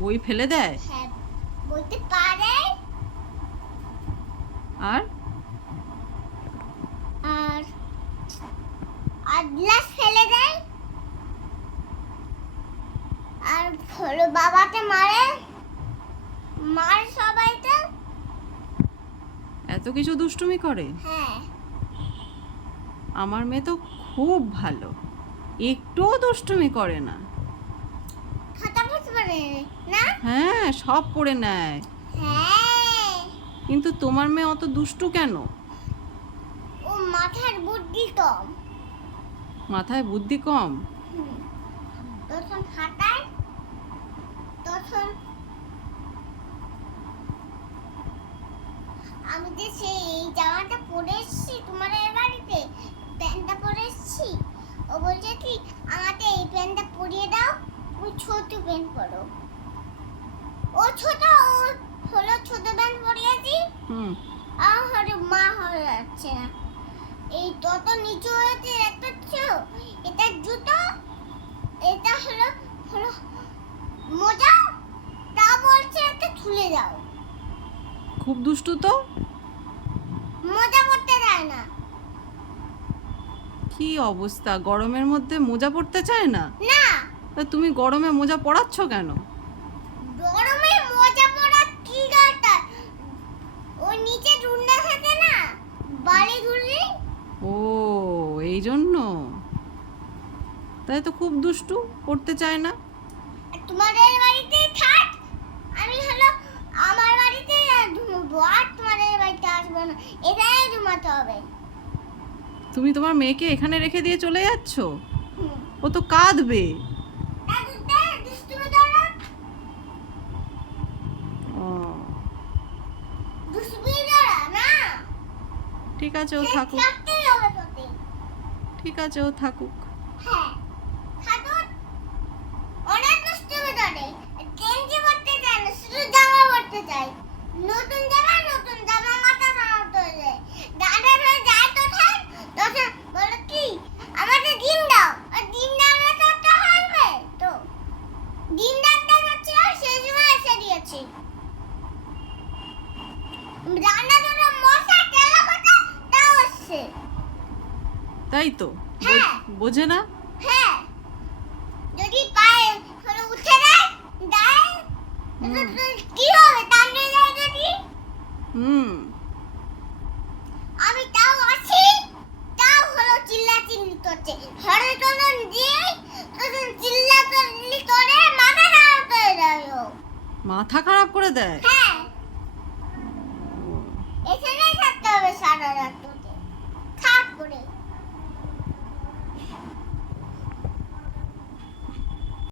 বই ফেলে দেয়? হ্যাঁ, বলতে পারে। আর আর আর গ্লাস ফেলে দেয়। আর হলো বাবাকে মারে সবাইকে। এত কিছু দুষ্টুমি করে? হ্যাঁ। আমার মেয়ে তো খুব ভালো, একটুও দুষ্টুমি করে না। খাতা পড়তে পারে না? হ্যাঁ, সব পড়ে নেয়। হ্যাঁ। কিন্তু তোমার মেয়ে অত দুষ্টু কেন? ও মাথার বুদ্ধি কম। মাথায় বুদ্ধি কম? তখন খাতায় তখন আমি যে সেই জামাটা পরে এসেছি তোমাদের বাড়িতে, প্যান্টটা পরে এসেছি, ও বলছে কি আমাকে এই প্যান্টটা পরিয়ে দাও, ওই ছোট প্যান্ট পরো। ও ছোট, ও হলো ছোট প্যান্ট পরিয়েছি। আর মা হয়ে যাচ্ছে না, এই তত নিচু হয়েছে একটা ছিল, এটা জুতো, এটা হলো হলো মোজা, তা বলছে এটা খুলে দাও। খুব দুষ্টু তো। মোজা পরতে যায় না। কি অবস্থা, গরমের মধ্যে মোজা পরতে চায় না? না, তা তুমি গরমে মোজা পরাচ্ছ কেন? গরমে মোজা পরা কি দরকার? ও নিচে ঢুন্ডা থাকে না, বালি ধুলি। ও, এই জন্য। তাই তো খুব দুষ্টু, পড়তে চায় না। তোমাদের বাড়িতে থাক, আমি হলো আমার বাড়িতে ঘুমবো, আর তোমাদের বাড়িতে আসবো না, এখানে ঘুমাতে হবে। তুমি তোমার মেয়েকে এখানে রেখে দিয়ে চলে যাচ্ছ? হুম। ও তো কাঁদবে। দুষ্টুমি করো না। ও, দুষ্টুমি করো না। ঠিক আছে, ও থাকুক। থাকতেই হবে তোকে। ঠিক আছে, ও থাকুক। হ্যাঁ, থাকুক। অনেক দুষ্টুমি করে, গেঞ্জি পরতে চায় না, শুধু জামা পরতে চায়। নতুন জামা মাথা নামাতে হয়ে দাদা হয়ে যায় তো থাক, তখন বলো কি আমাকে ডিম দাও, আর ডিম না হলে তো একটা হবে তো। ডিম ডাকতে যাচ্ছিল, সেই সময় এসে দিয়েছি। রান্না করে মশা তেলা কথা তাও আসছে। তাই তো, হ্যাঁ। বোঝে না। হ্যাঁ, যদি পায়ে হলো উঠে দেয় কি হবে, টানতে যায় যদি। আমি তাও আছি, তাও হলো চিল্লাচিল্লি করছে, ঘরে কোনো দিয়ে তখন চিল্লাচিল্লি করে মাথা খারাপ করে দেয় ও। মাথা খারাপ করে দেয়? হ্যাঁ, এখানে